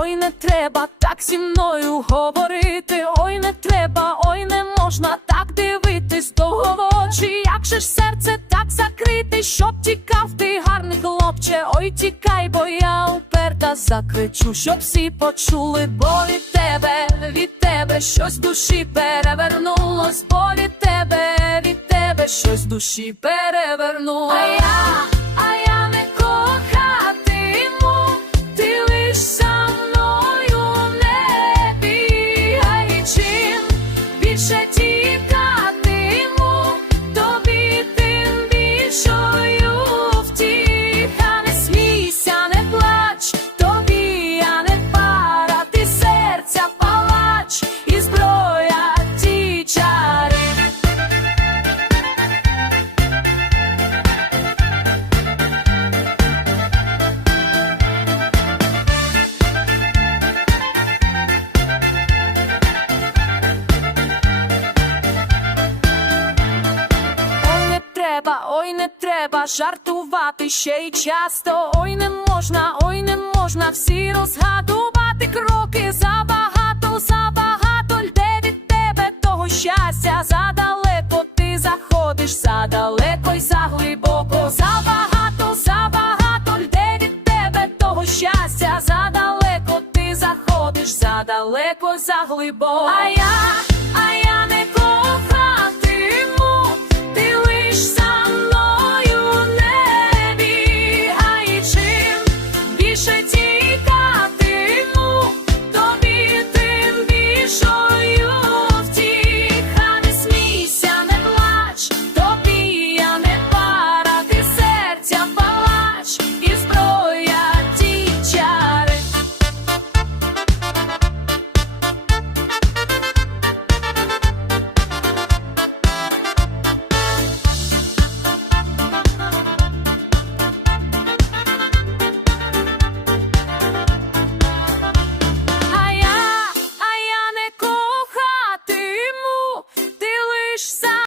ой не треба так зі мною говорити. Ой, не треба, ой не можна так дивитись довго в очі. Як же ж серце так закрити, щоб тікав ти гарний хлопче, ой тікай, бо я уперта закричу, щоб всі почули, бо від тебе, від тебе щось душі перевернулось, бо від тебе, від тебе щось душі перевернуло. А я треба, ой, не треба жартувати ще й часто. Ой, не можна, ой, не можна всі розгадувати кроки забагато, забагато йде від тебе того щастя. Задалеко ти заходиш, задалеко й заглибоко. Забагато, забагато йде від тебе того щастя. Задалеко ти заходиш, задалеко й заглибоко. А я